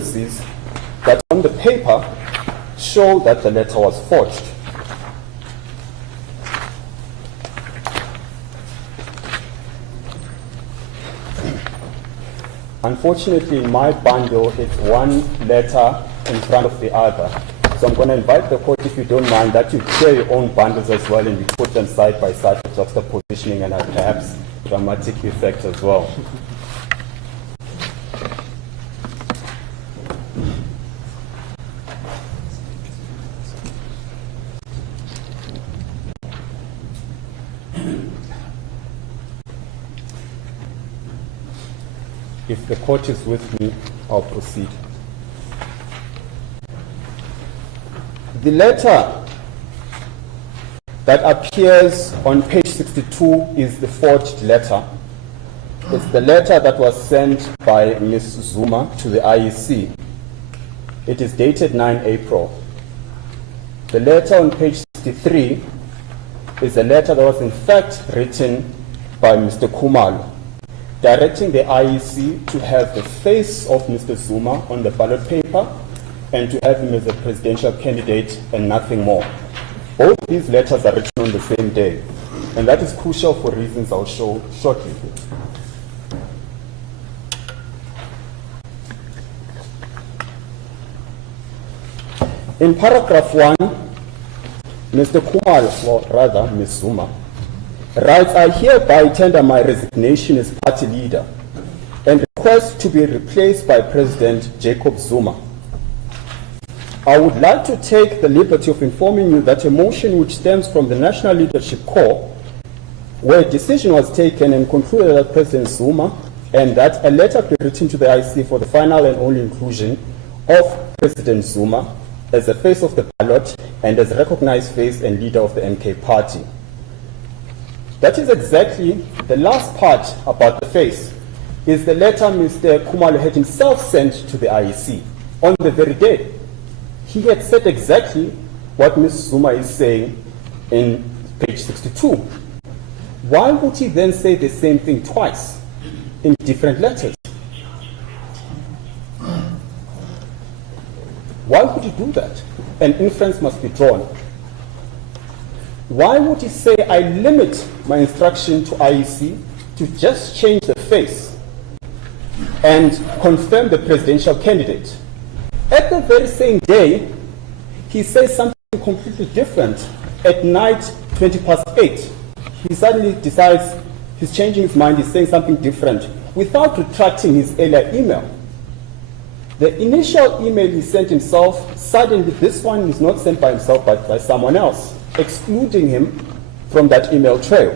discrepancies that on the paper show that the letter was forged. Unfortunately, in my bundle, it's one letter in front of the other. So I'm going to invite the court, if you don't mind, that you clear your own bundles as well and you put them side by side for juxtapositioning and perhaps dramatic effect as well. If the court is with me, I'll proceed. The letter that appears on page 62 is the forged letter. It's the letter that was sent by Ms. Zuma to the IEC. It is dated 9 April. The letter on page 63 is a letter that was in fact written by Mr. Khumalo, directing the IEC to have the face of Mr. Zuma on the ballot paper and to have him as a presidential candidate and nothing more. Both these letters are written on the same day, and that is crucial for reasons I'll show shortly. In paragraph 1, Mr. Khumalo, or rather Ms. Zuma, writes, I hereby tender my resignation as party leader and request to be replaced by President Jacob Zuma. I would like to take the liberty of informing you that a motion which stems from the National Leadership Corps, where a decision was taken and concluded that President Zuma, and that a letter be written to the IEC for the final and only inclusion of President Zuma as the face of the ballot and as a recognized face and leader of the MK party. That is exactly the last part about the face, is the letter Mr. Khumalo had himself sent to the IEC on the very day. He had said exactly what Ms. Zuma is saying in page 62. Why would he then say the same thing twice in different letters? Why would he do that? An inference must be drawn. Why would he say, I limit my instruction to IEC to just change the face and confirm the presidential candidate? At the very same day, he says something completely different. At night, 8:20, he suddenly decides he's changing his mind, he's saying something different without retracting his earlier email. The initial email he sent himself, suddenly this one is not sent by himself but by someone else, excluding him from that email trail.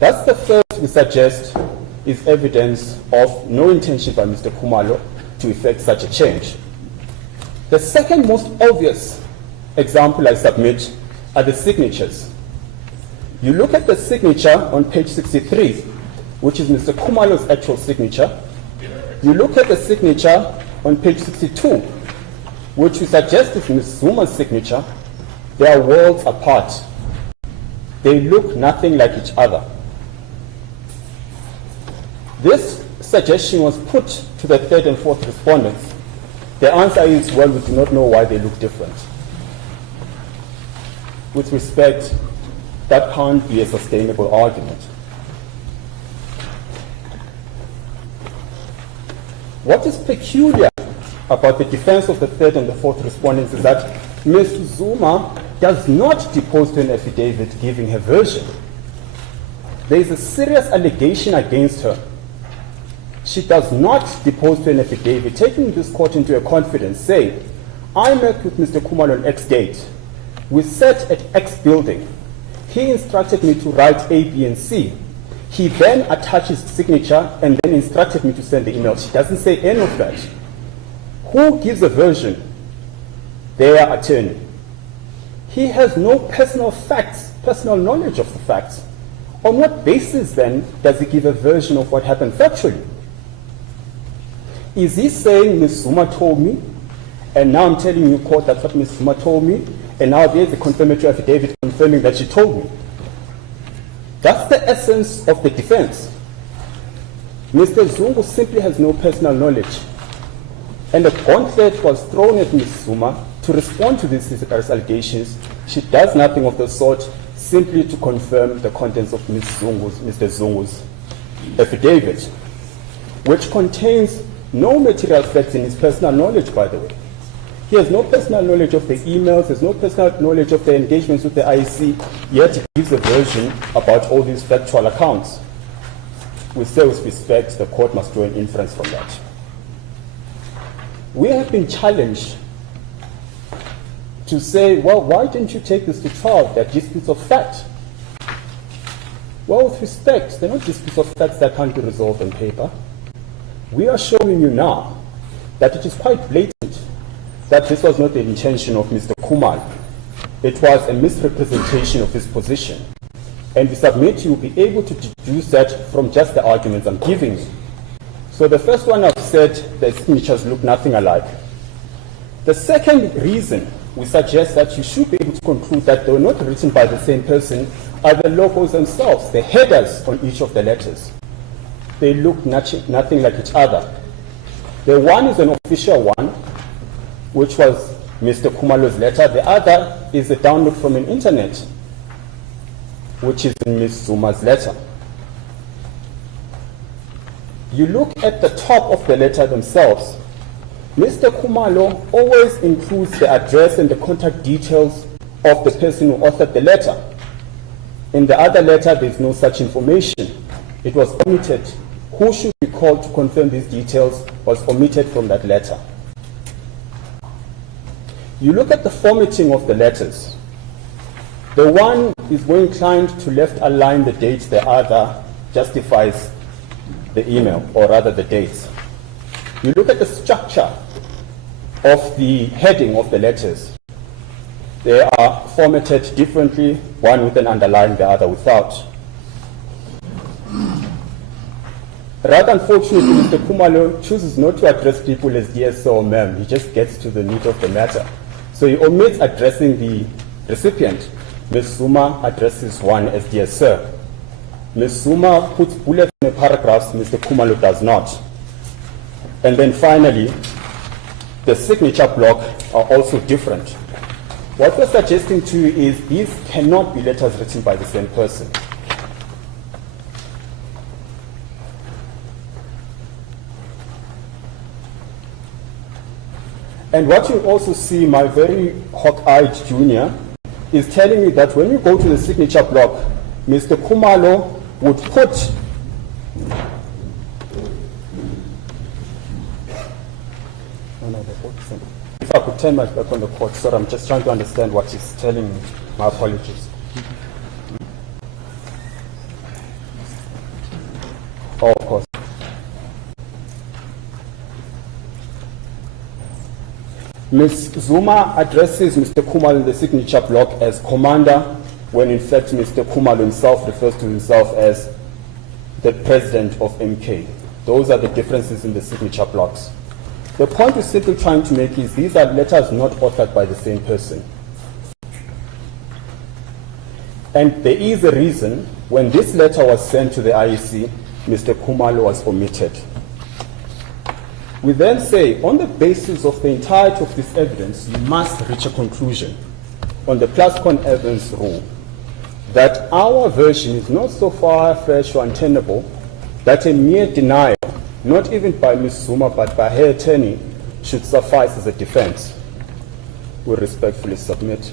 That's the first we suggest is evidence of no intention by Mr. Khumalo to effect such a change. The second most obvious example I submit are the signatures. You look at the signature on page 63, which is Mr. Khumalo's actual signature. You look at the signature on page 62, which we suggest is Ms. Zuma's signature. They are worlds apart. They look nothing like each other. This suggestion was put to the third and fourth respondents. The answer is, well, we do not know why they look different. With respect, that can't be a sustainable argument. What is peculiar about the defense of the third and the fourth respondents is that Ms. Zuma does not depose to an affidavit giving her version. There is a serious allegation against her. She does not depose to an affidavit, taking this court into a confidence, saying, I met with Mr. Khumalo on X date. We sat at X building. He instructed me to write A, B, and C. He then attached his signature and then instructed me to send the email. She doesn't say any of that. Who gives a version? Their attorney. He has no personal facts, personal knowledge of the facts. On what basis then does he give a version of what happened factually? Is he saying Ms. Zuma told me, and now I'm telling you, court, that's what Ms. Zuma told me, and now there's a confirmatory affidavit confirming that she told me? That's the essence of the defense. Mr. Zungu simply has no personal knowledge. and a gauntlet was thrown at Ms. Zuma to respond to these allegations, she does nothing of the sort, simply to confirm the contents of Mr. Zungu's affidavit, which contains no material facts in his personal knowledge, by the way. He has no personal knowledge of the emails, there's no personal knowledge of the engagements with the IEC, yet he gives a version about all these factual accounts. With self-respect, the court must draw an inference from that. We have been challenged to say, well, why didn't you take this to trial? They're disputes of fact. Well, with respect, they're not disputes of facts that can't be resolved on paper. We are showing you now that it is quite blatant that this was not the intention of Mr. Khumalo. It was a misrepresentation of his position. And we submit you will be able to deduce that from just the arguments I'm giving you. So the first one, I've said the signatures look nothing alike. The second reason we suggest that you should be able to conclude that they were not written by the same person are the logos themselves, the headers on each of the letters. They look nothing like each other. The one is an official one, which was Mr. Khumalo's letter. The other is a download from an internet, which is in Ms. Zuma's letter. You look at the top of the letter themselves. Mr. Khumalo always includes the address and the contact details of the person who authored the letter. In the other letter, there's no such information. It was omitted. Who should be called to confirm these details was omitted from that letter. You look at the formatting of the letters. The one is more inclined to left align the dates, the other justifies the email, or rather the dates. You look at the structure of the heading of the letters. They are formatted differently, one with an underline, the other without. Rather unfortunately, Mr. Khumalo chooses not to address people as dear sir or ma'am. He just gets to the meat of the matter. So he omits addressing the recipient. Ms. Zuma addresses one as dear sir. Ms. Zuma puts bullets in the paragraphs, Mr. Khumalo does not. And then finally, the signature block are also different. What we're suggesting to you is these cannot be letters written by the same person. And what you also see, my very hawk-eyed junior, is telling me that when you go to the signature block, Mr. Khumalo would put if I could turn my back on the court, sorry, I'm just trying to understand what he's telling me. My apologies. Oh, of course. Ms. Zuma addresses Mr. Khumalo in the signature block as commander, when in fact Mr. Khumalo himself refers to himself as the president of MK. Those are the differences in the signature blocks. The point we're simply trying to make is these are letters not authored by the same person. And there is a reason when this letter was sent to the IEC, Mr. Khumalo was omitted. We then say, on the basis of the entirety of this evidence, you must reach a conclusion on the Plascon Evans rule that our version is not so far-fetched or untenable that a mere denial, not even by Ms. Zuma but by her attorney, should suffice as a defense. We respectfully submit.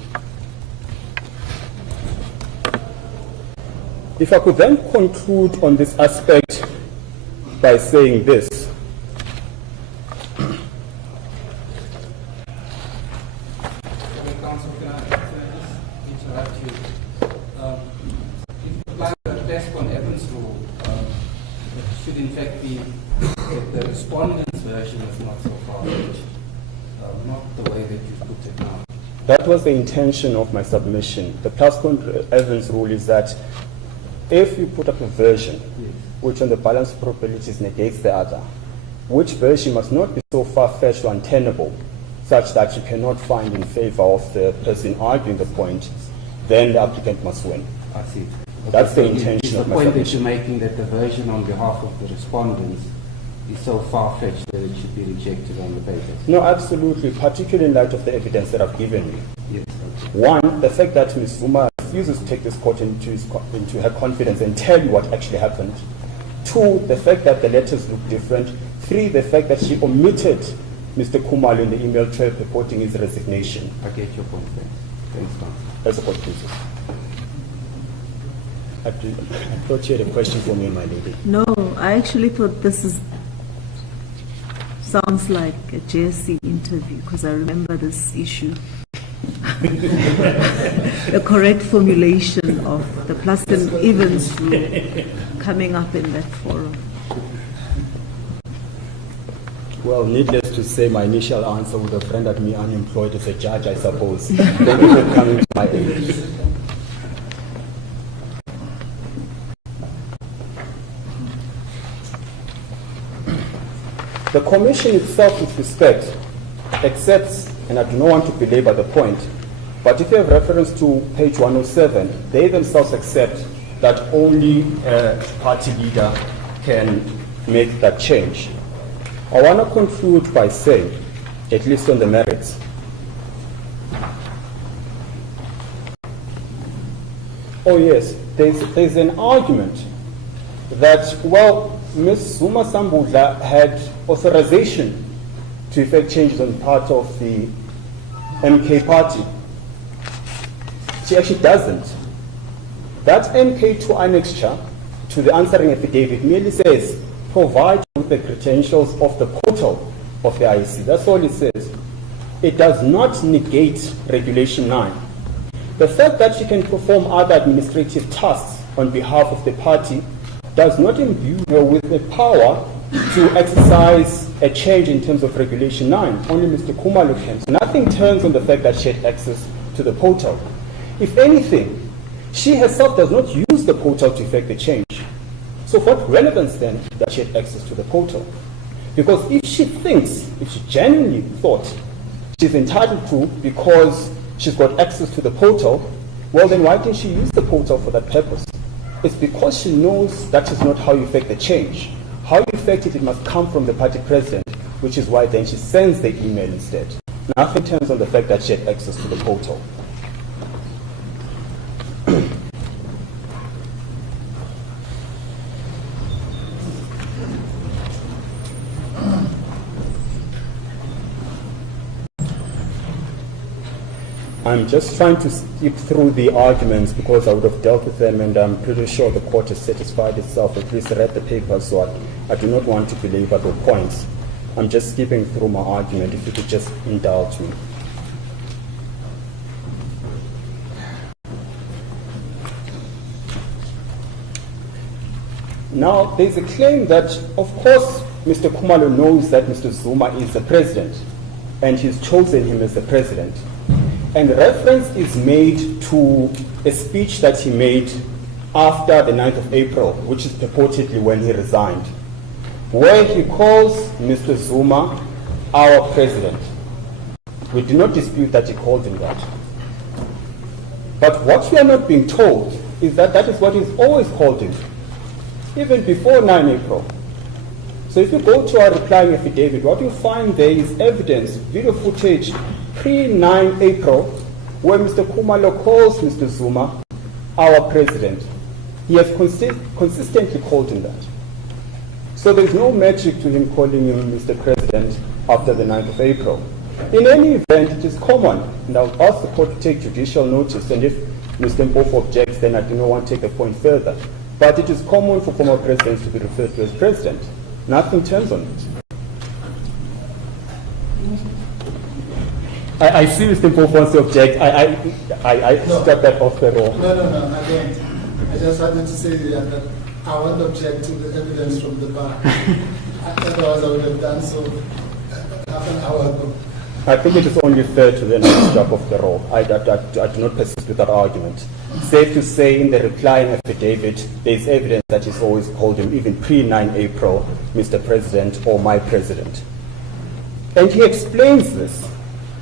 If I could then conclude on this aspect by saying this. Counsel, can I just interrupt you? If you apply the Plascon Evans rule, it should in fact be that the respondent's version is not so far-fetched, not the way that you put it now. That was the intention of my submission. The Plascon Evans rule is that if you put up a version which on the balance of probabilities negates the other, which version must not be so far-fetched or untenable such that you cannot find in favor of the person arguing the point, then the applicant must win. I see. That's the intention of my the point that submission. you're making, that the version on behalf of the respondents is so far-fetched that it should be rejected on the basis? No, absolutely, particularly in light of the evidence that I've given you. Yes. Okay. One, the fact that Ms. Zuma refuses to take this court into her confidence and tell you what actually happened. Two, the fact that the letters look different. Three, the fact that she omitted Mr. Khumalo in the email trail purporting his resignation. I get your point. Thanks, Tom. As a court pleases. I thought you had a question for me, my lady. No, I actually thought this sounds like a JSC interview because I remember this issue. The correct formulation of the plus and evens rule coming up in that forum. Well, needless to say, my initial answer would have rendered me unemployed as a judge, I suppose. Thank you for coming to my aid. The Commission itself, with respect, accepts, and I do not want to belabor the point, but if you have reference to page 107, they themselves accept that only a party leader can make that change. I want to conclude by saying, at least on the merits, oh yes, there's an argument that, well, Ms. Zuma Sambudla had authorization to effect changes on part of the MK party. She actually doesn't. That MK2 annexure to the answering affidavit merely says, provide with the credentials of the portal of the IEC. That's all it says. It does not negate Regulation 9. The fact that she can perform other administrative tasks on behalf of the party does not imbue her with the power to exercise a change in terms of Regulation 9. Only Mr. Khumalo can. So nothing turns on the fact that she had access to the portal. If anything, she herself does not use the portal to effect the change. So what relevance then that she had access to the portal? Because if she genuinely thought she's entitled to because she's got access to the portal, well then why didn't she use the portal for that purpose? It's because she knows that is not how you effect the change. How you effect it, it must come from the party president, which is why then she sends the email instead. Nothing turns on the fact that she had access to the portal. I'm just trying to skip through the arguments because I would have dealt with them, and I'm pretty sure the court has satisfied itself, at least read the paper, so I do not want to belabor the points. I'm just skipping through my argument, if you could just indulge me. Now, there's a claim that, of course, Mr. Khumalo knows that Mr. Zuma is the president, and he's chosen him as the president. And reference is made to a speech that he made after the 9th of April, which is purportedly when he resigned, where he calls Mr. Zuma our president. We do not dispute that he called him that. But what we are not being told is that that is what he's always called him, even before 9 April. So if you go to our replying affidavit, what you find there is evidence, video footage, pre-9 April, where Mr. Khumalo calls Mr. Zuma our president. He has consistently called him that. So there's no magic to him calling him Mr. President after the 9th of April. In any event, it is common, and I'll ask the court to take judicial notice, and if Mr. Mpofu objects, then I do not want to take the point further. But it is common for former presidents to be referred to as president. Nothing turns on it. I see Mr. Mpofu wants to object. I struck that off the roll. No, I don't. I just wanted to say that I won't object to the evidence from the bar. Otherwise, I would have done so half an hour ago. I think it is only fair to then struck off the roll. I do not persist with that argument. Safe to say, in the replying affidavit, there is evidence that he's always called him, even pre-9 April, Mr. President or my president. And he explains this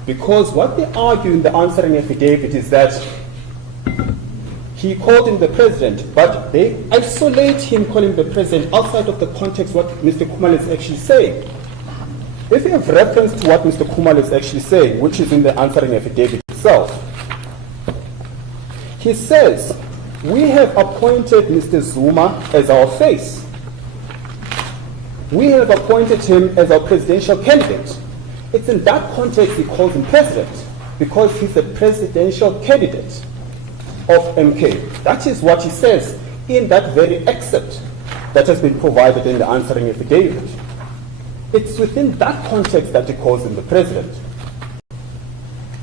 because what they argue in the answering affidavit is that he called him the president, but they isolate him calling the president outside of the context what Mr. Khumalo is actually saying. If you have reference to what Mr. Khumalo is actually saying, which is in the answering affidavit itself, he says, we have appointed Mr. Zuma as our face. We have appointed him as our presidential candidate. It's in that context he calls him president, because he's a presidential candidate of MK. That is what he says in that very excerpt that has been provided in the answering affidavit. It's within that context that he calls him the president.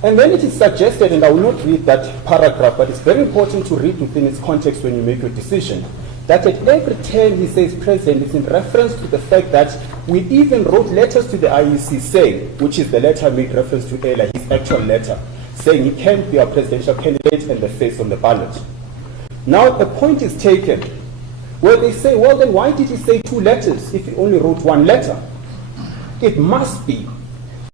And then it is suggested, and I will not read that paragraph, but it's very important to read within its context when you make your decision, that at every turn he says president, it's in reference to the fact that we even wrote letters to the IEC saying, which is the letter I made reference to earlier, his actual letter, saying he can't be our presidential candidate and the face on the ballot. Now the point is taken where they say, well then why did he say 2 letters if he only wrote 1 letter? It must be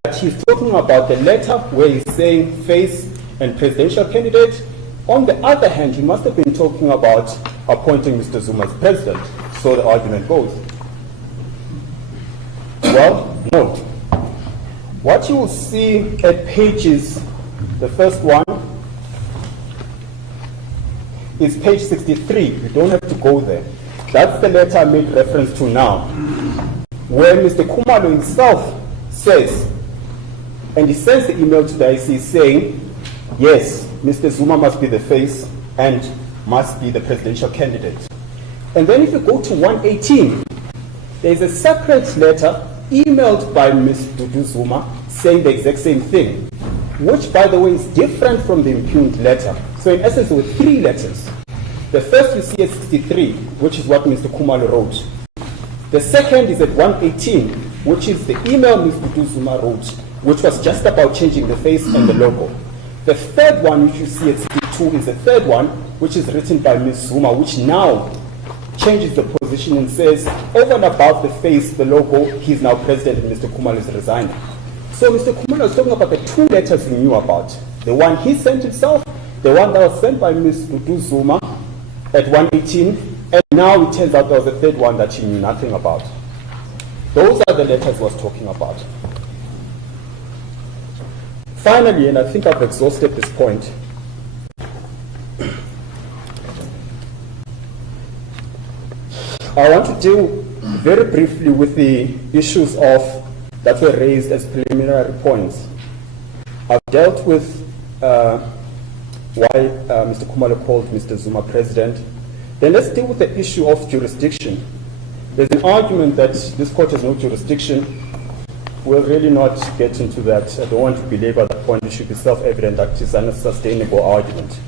that he's talking about the letter where he's saying face and presidential candidate. On the other hand, he must have been talking about appointing Mr. Zuma as president. So the argument goes. Well, no. What you will see at pages, the first one is page 63. You don't have to go there. That's the letter I made reference to now, where Mr. Khumalo himself says, and he sends the email to the IC saying, yes, Mr. Zuma must be the face and must be the presidential candidate. And then if you go to 118, there's a separate letter emailed by Ms. Duduzile Zuma saying the exact same thing, which, by the way, is different from the impugned letter. So in essence, there were 3 letters. The first you see at 63, which is what Mr. Khumalo wrote. The second is at 118, which is the email Ms. Duduzile Zuma wrote, which was just about changing the face and the logo. The third one, which you see at 62, is the third one, which is written by Ms. Zuma, which now changes the position and says, over and above the face, the logo, he's now president and Mr. Khumalo is resigning. So Mr. Khumalo is talking about the 2 letters he knew about. The one he sent himself, the one that was sent by Ms. Duduzile Zuma at 118, and now it turns out there was a third one that he knew nothing about. Those are the letters he was talking about. Finally, and I think I've exhausted this point, I want to deal very briefly with the issues that were raised as preliminary points. I've dealt with why Mr. Khumalo called Mr. Zuma president. Then let's deal with the issue of jurisdiction. There's an argument that this court has no jurisdiction. We'll really not get into that. I don't want to belabor that point. It should be self-evident that it's an unsustainable argument.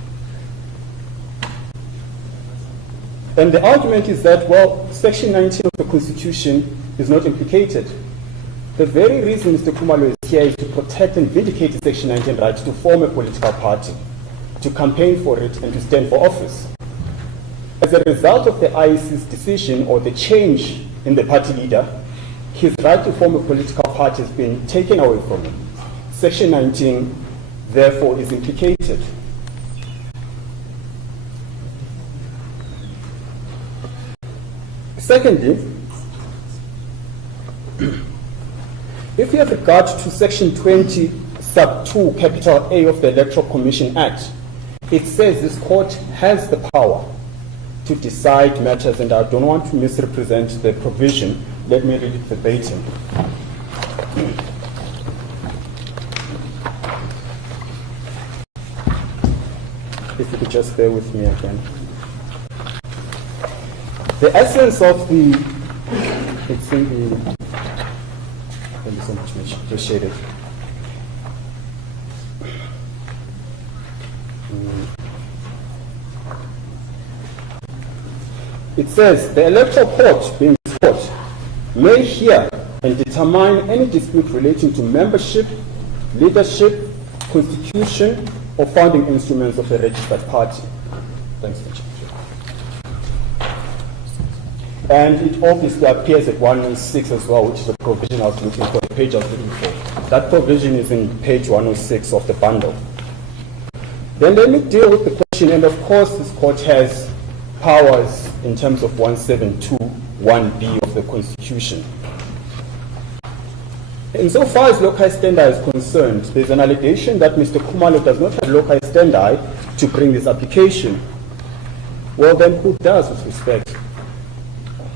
And the argument is that, well, Section 19 of the Constitution is not implicated. The very reason Mr. Khumalo is here is to protect and vindicate the Section 19 right to form a political party, to campaign for it, and to stand for office. As a result of the IEC's decision or the change in the party leader, his right to form a political party has been taken away from him. Section 19, therefore, is implicated. Secondly, if you have regard to Section 20, sub 2, capital A of the Electoral Commission Act, it says this court has the power to decide matters, and I don't want to misrepresent the provision. Let me read it verbatim. If you could just bear with me again. The essence of the, it's in the, thank you so much, Mitch, appreciate it. It says, the electoral court, being this court, may hear and determine any dispute relating to membership, leadership, constitution, or founding instruments of a registered party. Thanks, Mitch. And it obviously appears at 106 as well, which is a provision I was looking for, the page I was looking for. That provision is in page 106 of the bundle. Then let me deal with the question, and of course this court has powers in terms of 172(1)(b) of the Constitution. Insofar as loci standi is concerned, there's an allegation that Mr. Khumalo does not have loci standi to bring this application. Well, then who does with respect?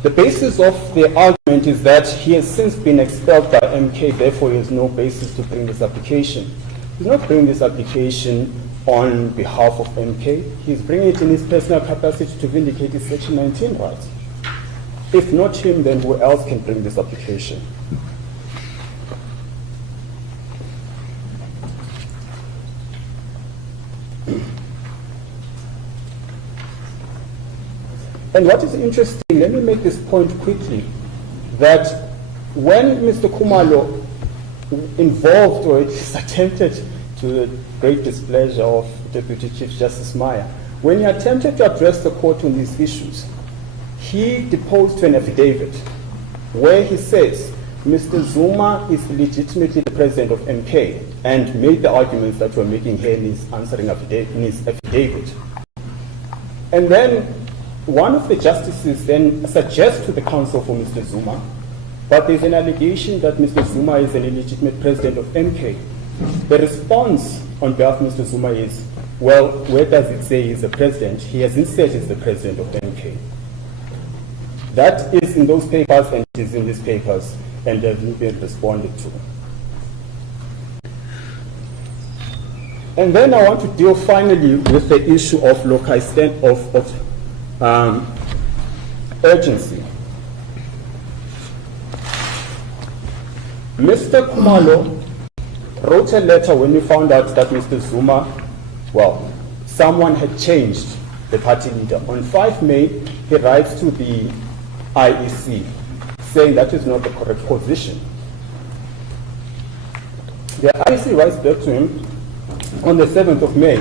The basis of the argument is that he has since been expelled by MK, therefore he has no basis to bring this application. He's not bringing this application on behalf of MK. He's bringing it in his personal capacity to vindicate his Section 19 rights. If not him, then who else can bring this application? And what is interesting, let me make this point quickly, that when Mr. Khumalo involved, or at least attempted, to the great displeasure of Deputy Chief Justice Meyer, when he attempted to address the court on these issues, he deposed to an affidavit where he says Mr. Zuma is legitimately the president of MK, and made the arguments that we're making here in his answering affidavit, in his affidavit. And then one of the justices then suggests to the counsel for Mr. Zuma, but there's an allegation that Mr. Zuma is an illegitimate president of MK. The response on behalf of Mr. Zuma is, well, where does it say he's the president? He hasn't said he's the president of MK. That is in those papers, and it is in these papers, and they haven't been responded to. And then I want to deal finally with the issue of loci standi, of urgency. Mr. Khumalo wrote a letter when we found out that Mr. Zuma, well, someone had changed the party leader. On 5 May, he writes to the IEC saying that is not the correct position. The IEC writes back to him on the 7th of May.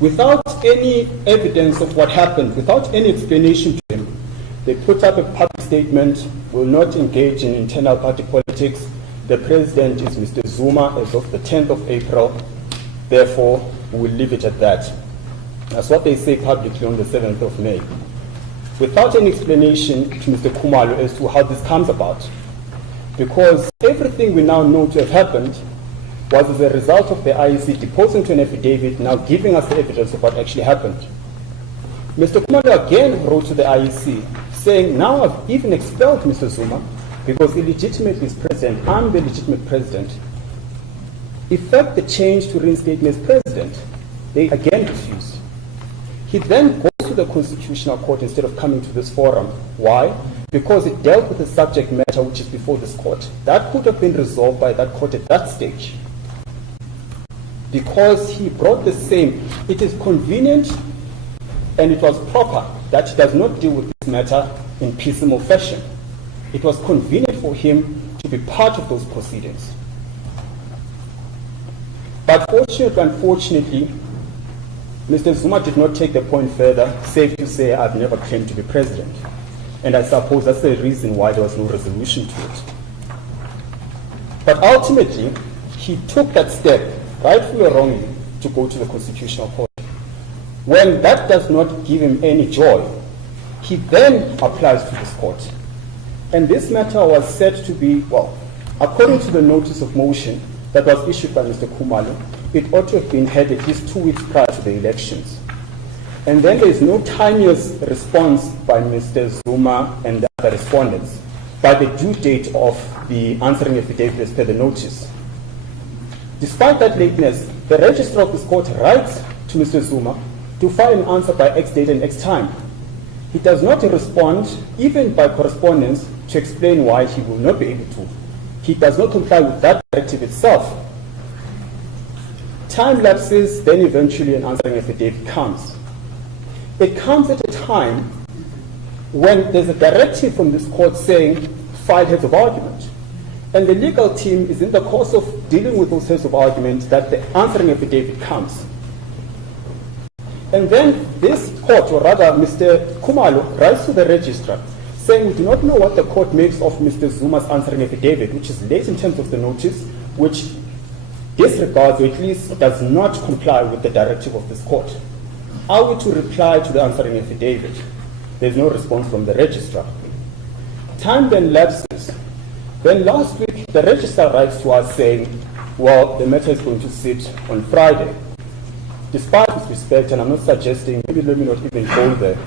Without any evidence of what happened, without any explanation to him, they put up a public statement, will not engage in internal party politics. The president is Mr. Zuma as of the 10th of April. Therefore, we will leave it at that. That's what they say publicly on the 7th of May. Without any explanation to Mr. Khumalo as to how this comes about. Because everything we now know to have happened was as a result of the IEC deposing to an affidavit, now giving us the evidence of what actually happened. Mr. Khumalo again wrote to the IEC saying, now I've even expelled Mr. Zuma because illegitimately is president. I'm the legitimate president. Effect the change to reinstate me as president. They again refuse. He then goes to the Constitutional Court instead of coming to this forum. Why? Because it dealt with the subject matter which is before this court. That could have been resolved by that court at that stage. Because he brought the same, it is convenient and it was proper that he does not deal with this matter in piecemeal fashion. It was convenient for him to be part of those proceedings. But fortunately, unfortunately, Mr. Zuma did not take the point further, safe to say I've never claimed to be president. And I suppose that's the reason why there was no resolution to it. But ultimately, he took that step, rightfully or wrongly, to go to the Constitutional Court. When that does not give him any joy, he then applies to this court. And this matter was said to be, well, according to the notice of motion that was issued by Mr. Khumalo, it ought to have been heard at least 2 weeks prior to the elections. And then there is no timeous response by Mr. Zuma and the other respondents by the due date of the answering affidavit as per the notice. Despite that lateness, the registrar of this court writes to Mr. Zuma to file an answer by X date and X time. He does not respond, even by correspondence, to explain why he will not be able to. He does not comply with that directive itself. Time lapses, then eventually an answering affidavit comes. It comes at a time when there's a directive from this court saying, file heads of argument. And the legal team is in the course of dealing with those heads of argument that the answering affidavit comes. And then this court, or rather Mr. Khumalo, writes to the registrar saying we do not know what the court makes of Mr. Zuma's answering affidavit, which is late in terms of the notice, which disregards or at least does not comply with the directive of this court. are we to reply to the answering affidavit? There's no response from the registrar. Time then lapses. Then last week, the registrar writes to us saying, well, the matter is going to sit on Friday. Despite his respect, and I'm not suggesting, maybe let me not even go there.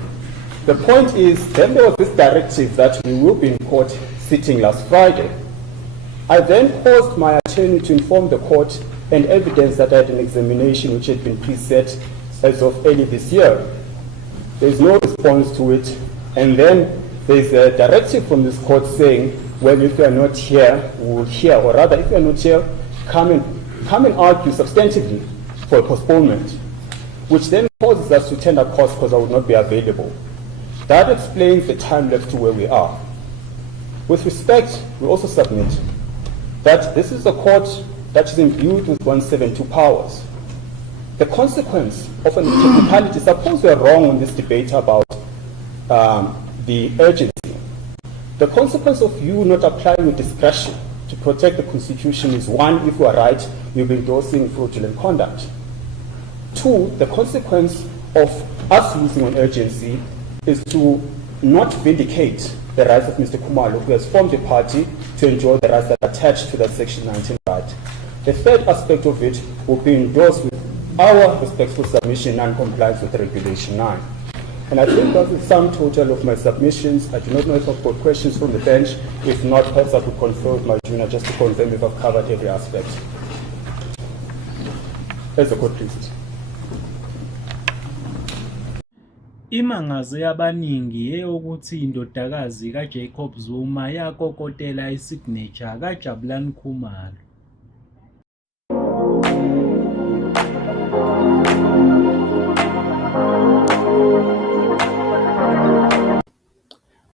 The point is, then there was this directive that we will be in court sitting last Friday. I then caused my attorney to inform the court and evidence that I had an examination which had been preset as of early this year. There's no response to it. And then there's a directive from this court saying, well, if you are not here, we will hear, or rather, if you are not here, come and argue substantively for a postponement, which then causes us to tender costs because I would not be available. That explains the time left to where we are. With respect, we also submit that this is a court that is imbued with 172 powers. The consequence of a technicality, suppose we are wrong on this debate about the urgency. The consequence of you not applying with discretion to protect the Constitution is, one, if you are right, you'll be endorsing fraudulent conduct. Two, the consequence of us losing on urgency is to not vindicate the rights of Mr. Khumalo, who has formed a party to enjoy the rights that are attached to that Section 19 right. The third aspect of it will be endorsed with our respectful submission non-compliance with Regulation 9. And I think that's the sum total of my submissions. I do not know if I've got questions from the bench. If not, perhaps I could confer with my junior just to confirm if I've covered every aspect. As the court pleases. Imangazo yabaningi eyokuthi indodakazi kaJacob Zuma yakokotela iSignature kaJabulani Khumalo.